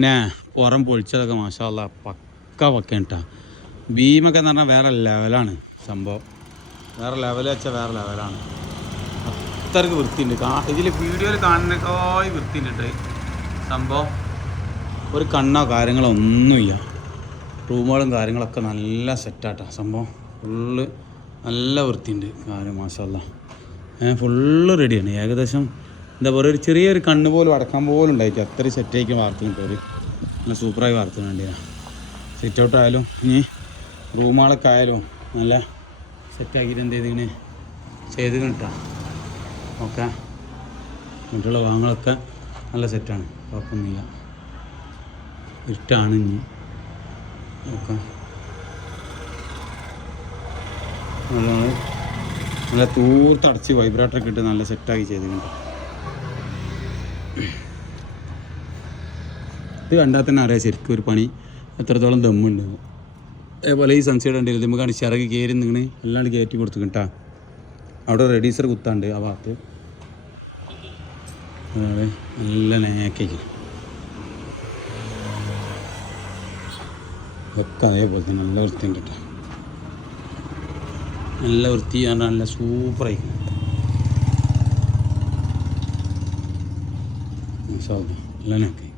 പിന്നെ പുറം പൊളിച്ചതൊക്കെ മാഷാല്ല പക്ക പക്ക കേട്ടാ ഭീമൊക്കെ എന്ന് പറഞ്ഞാൽ വേറെ ലെവലാണ് സംഭവം. വേറെ ലെവൽ വെച്ചാൽ വേറെ ലെവലാണ് അത്രയ്ക്ക് വൃത്തിയുണ്ട്. ഇതിൽ വീഡിയോയിൽ കാണുന്നേക്കായി വൃത്തിയുണ്ട് സംഭവം. ഒരു കണ്ണോ കാര്യങ്ങളോ ഒന്നുമില്ല. റൂമുകളും കാര്യങ്ങളൊക്കെ നല്ല സെറ്റാട്ടാ സംഭവം. ഫുള്ള് നല്ല വൃത്തിയുണ്ട്. കാര്യം മാഷല്ല ഫുള്ള് റെഡിയാണ് ഏകദേശം എന്താ പറയുക ഒരു ചെറിയൊരു കണ്ണ് പോലും അടക്കാൻ പോലും ഉണ്ടായിട്ട് അത്രയും സെറ്റായിരിക്കും വാർത്തുന്നുണ്ട് അവർ നല്ല സൂപ്പറായി വാർത്തുന്നുണ്ട് സിറ്റ് ഔട്ട് ആയാലും ഇനി റൂമുകളൊക്കെ ആയാലും നല്ല സെറ്റാക്കിയിട്ട് എന്ത് ചെയ്തിങ്ങനെ ചെയ്ത് കിട്ടാം. ഓക്കെ. മറ്റുള്ള ഭാഗങ്ങളൊക്കെ നല്ല സെറ്റാണ് കുഴപ്പമൊന്നുമില്ല. ഇരുട്ടാണ് ഇനി. ഓക്കെ. നല്ല തൂർത്തടച്ച് വൈബ്രേറ്ററൊക്കെ ഇട്ട് നല്ല സെറ്റാക്കി ചെയ്തിട്ടുണ്ട് ഇത് കണ്ടാൽ തന്നെ അറിയാം ശരിക്കും ഒരു പണി. എത്രത്തോളം ദമ്മുണ്ടാവും അതേപോലെ ഈ സൺസൈഡ് ഉണ്ടല്ലോ നമുക്കാണ് ചിറക് കയറി നിങ്ങനെ എല്ലാം കയറ്റി കൊടുത്തു കേട്ടാ അവിടെ റെഡീസർ കുത്താണ്ട് ആ ഭാഗത്ത്. നല്ല നേക്കേക്ക് ഒക്കെ അതേപോലെ തന്നെ നല്ല വൃത്തിയും കിട്ടാം നല്ല വൃത്തി നല്ല നല്ല സൂപ്പറായി നല്ല നേക്കായി